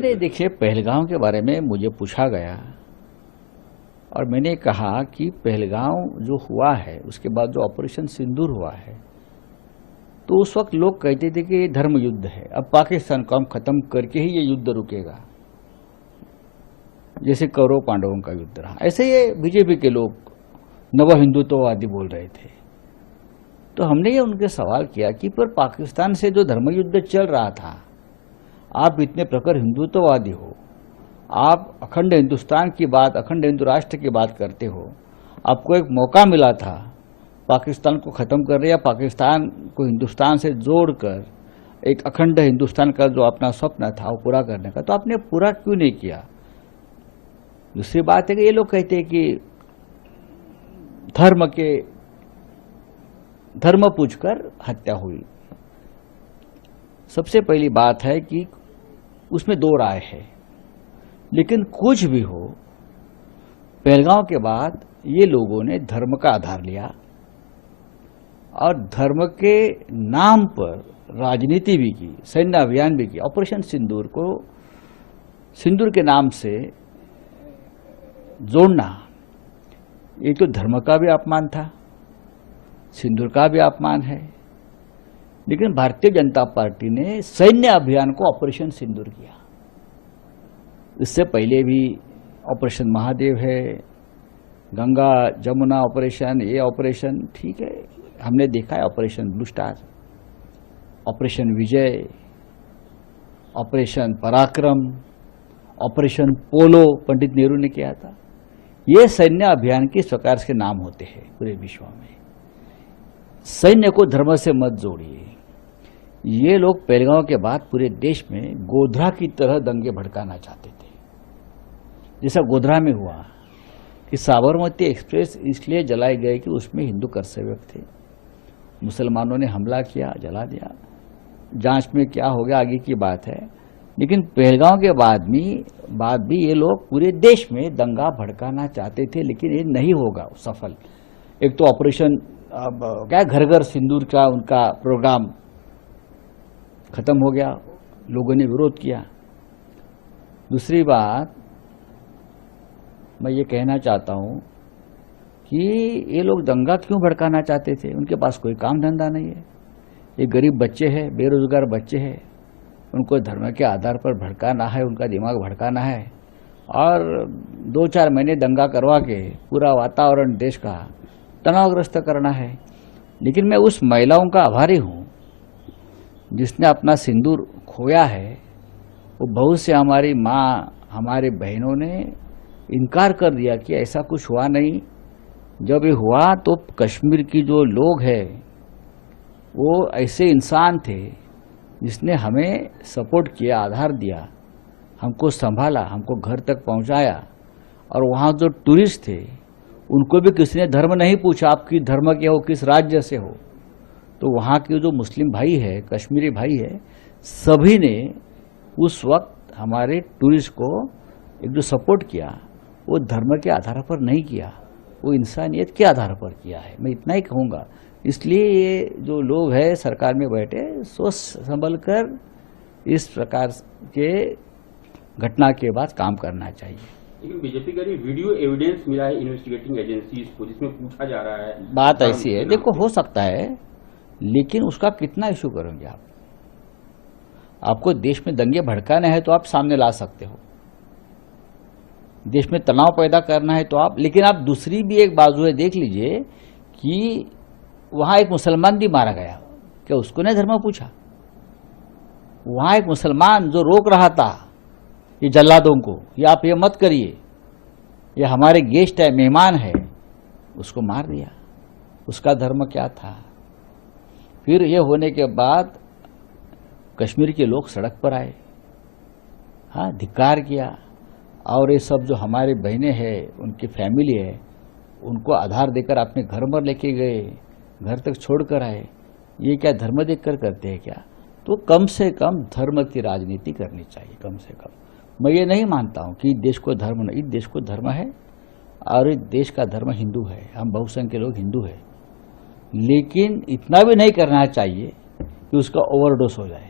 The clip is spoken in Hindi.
अरे देखिए, पहलगाम के बारे में मुझे पूछा गया और मैंने कहा कि पहलगाम जो हुआ है उसके बाद जो ऑपरेशन सिंदूर हुआ है, तो उस वक्त लोग कहते थे कि ये धर्म युद्ध है, अब पाकिस्तान को हम खत्म करके ही ये युद्ध रुकेगा, जैसे कौरव पांडवों का युद्ध रहा। ऐसे ये बीजेपी के लोग नव हिंदुत्ववादी बोल रहे थे। तो हमने ये उनके सवाल किया कि पर पाकिस्तान से जो धर्म युद्ध चल रहा था, आप इतने प्रखर हिंदुत्ववादी हो, आप अखंड हिंदुस्तान की बात, अखंड हिंदू राष्ट्र की बात करते हो, आपको एक मौका मिला था पाकिस्तान को ख़त्म करने या पाकिस्तान को हिंदुस्तान से जोड़कर एक अखंड हिंदुस्तान का जो अपना स्वप्न था वो पूरा करने का, तो आपने पूरा क्यों नहीं किया। दूसरी बात है कि ये लोग कहते हैं कि धर्म पूछकर हत्या हुई। सबसे पहली बात है कि उसमें दो राय है, लेकिन कुछ भी हो, पहलगाम के बाद ये लोगों ने धर्म का आधार लिया और धर्म के नाम पर राजनीति भी की, सैन्य अभियान भी किया। ऑपरेशन सिंदूर को सिंदूर के नाम से जोड़ना एक तो धर्म का भी अपमान था, सिंदूर का भी अपमान है। लेकिन भारतीय जनता पार्टी ने सैन्य अभियान को ऑपरेशन सिंदूर किया। इससे पहले भी ऑपरेशन महादेव है, गंगा जमुना ऑपरेशन, ये ऑपरेशन ठीक है, हमने देखा है। ऑपरेशन ब्लू स्टार, ऑपरेशन विजय, ऑपरेशन पराक्रम, ऑपरेशन पोलो पंडित नेहरू ने किया था। ये सैन्य अभियान के प्रकार के नाम होते हैं पूरे विश्व में। सैन्य को धर्म से मत जोड़िए। ये लोग पहलगाम के बाद पूरे देश में गोधरा की तरह दंगे भड़काना चाहते थे, जैसा गोधरा में हुआ कि साबरमती एक्सप्रेस इसलिए जलाए गए कि उसमें हिंदू करसेवक थे, मुसलमानों ने हमला किया, जला दिया। जांच में क्या हो गया आगे की बात है। लेकिन पहलगाम के बाद भी ये लोग पूरे देश में दंगा भड़काना चाहते थे, लेकिन ये नहीं होगा सफल। एक तो ऑपरेशन क्या घर घर सिंदूर का उनका प्रोग्राम खत्म हो गया, लोगों ने विरोध किया। दूसरी बात मैं ये कहना चाहता हूं कि ये लोग दंगा क्यों भड़काना चाहते थे, उनके पास कोई काम धंधा नहीं है। ये गरीब बच्चे हैं, बेरोजगार बच्चे हैं, उनको धर्म के आधार पर भड़काना है, उनका दिमाग भड़काना है और 2-4 महीने दंगा करवा के पूरा वातावरण देश का तनावग्रस्त करना है। लेकिन मैं उस महिलाओं का आभारी हूं जिसने अपना सिंदूर खोया है। वो बहुत से हमारी माँ, हमारे बहनों ने इनकार कर दिया कि ऐसा कुछ हुआ नहीं। जब ये हुआ तो कश्मीर की जो लोग हैं वो ऐसे इंसान थे जिसने हमें सपोर्ट किया, आधार दिया, हमको संभाला, हमको घर तक पहुंचाया। और वहाँ जो टूरिस्ट थे उनको भी किसी ने धर्म नहीं पूछा, आपकी धर्म क्या हो, किस राज्य से हो। तो वहाँ के जो मुस्लिम भाई है, कश्मीरी भाई है, सभी ने उस वक्त हमारे टूरिस्ट को एक जो सपोर्ट किया वो धर्म के आधार पर नहीं किया, वो इंसानियत के आधार पर किया है। मैं इतना ही कहूँगा। इसलिए ये जो लोग हैं सरकार में बैठे, सोच संभल कर इस प्रकार के घटना के बाद काम करना चाहिए। लेकिन बीजेपी का वीडियो एविडेंस मिला है इन्वेस्टिगेटिंग एजेंसीज को, जिसमें पूछा जा रहा है। बात ऐसी है, देखो हो सकता है, लेकिन उसका कितना इशू करेंगे आप। आपको देश में दंगे भड़काने हैं तो आप सामने ला सकते हो, देश में तनाव पैदा करना है तो आप। लेकिन आप दूसरी भी एक बाजू है, देख लीजिए कि वहां एक मुसलमान भी मारा गया, क्या उसको नहीं धर्म पूछा। वहां एक मुसलमान जो रोक रहा था ये जल्लादों को, ये आप ये मत करिए, ये हमारे गेस्ट है, मेहमान है, उसको मार दिया। उसका धर्म क्या था। फिर ये होने के बाद कश्मीर के लोग सड़क पर आए, हाँ, धिक्कार किया। और ये सब जो हमारे बहनें हैं, उनकी फैमिली है, उनको आधार देकर अपने घर पर लेके गए, घर तक छोड़कर आए। ये क्या धर्म देखकर करते हैं क्या। तो कम से कम धर्म की राजनीति करनी चाहिए, कम से कम। मैं ये नहीं मानता हूँ कि देश को धर्म नहीं, देश को धर्म है और इस देश का धर्म हिंदू है, हम बहुसंख्यक लोग हिंदू हैं। लेकिन इतना भी नहीं करना चाहिए कि उसका ओवरडोज हो जाए।